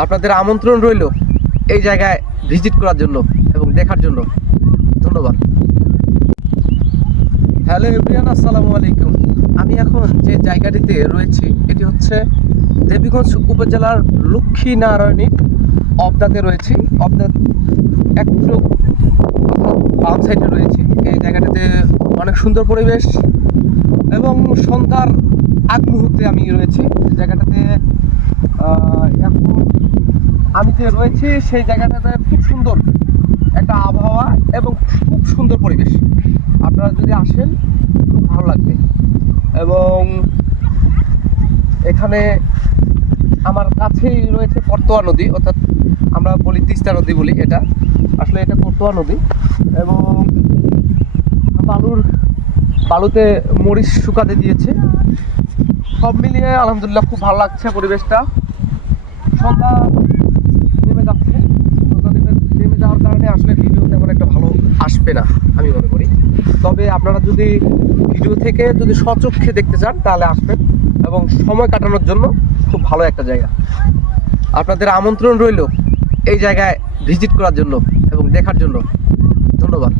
আপনাদের আমন্ত্রণ রইল এই জায়গায় ভিজিট করার জন্য এবং দেখার জন্য। ধন্যবাদ। হ্যালো এভরিওয়ান, আসসালামু আলাইকুম। আমি এখন যে জায়গাটিতে রয়েছি এটি হচ্ছে দেবীগঞ্জ উপজেলার লক্ষ্মীনারায়ণী অবদাতে রয়েছি। অবদাত একটু বাম সাইডে রয়েছি। এই জায়গাটিতে অনেক সুন্দর পরিবেশ এবং সন্ধ্যার আগ মুহূর্তে আমি রয়েছি জায়গাটাতে। এখন আমি যে রয়েছি সেই জায়গাটাতে খুব সুন্দর একটা আবহাওয়া এবং খুব সুন্দর পরিবেশ। আপনারা যদি আসেন খুব ভালো লাগবে। এবং এখানে আমার কাছেই রয়েছে করতোয়া নদী, অর্থাৎ আমরা বলি তিস্তা নদী বলি, এটা আসলে এটা করতোয়া নদী। এবং বালুতে মরিচ শুকাতে দিয়েছে। সব মিলিয়ে আলহামদুলিল্লাহ খুব ভালো লাগছে পরিবেশটা। সন্ধ্যা নেমে যাচ্ছে। সন্ধ্যা নেমে যাওয়ার কারণে আসলে ভিডিও তেমন একটা ভালো আসবে না আমি মনে করি। তবে আপনারা যদি ভিডিও থেকে যদি স্বচক্ষে দেখতে চান তাহলে আসবেন, এবং সময় কাটানোর জন্য খুব ভালো একটা জায়গা। আপনাদের আমন্ত্রণ রইল এই জায়গায় ভিজিট করার জন্য এবং দেখার জন্য। ধন্যবাদ।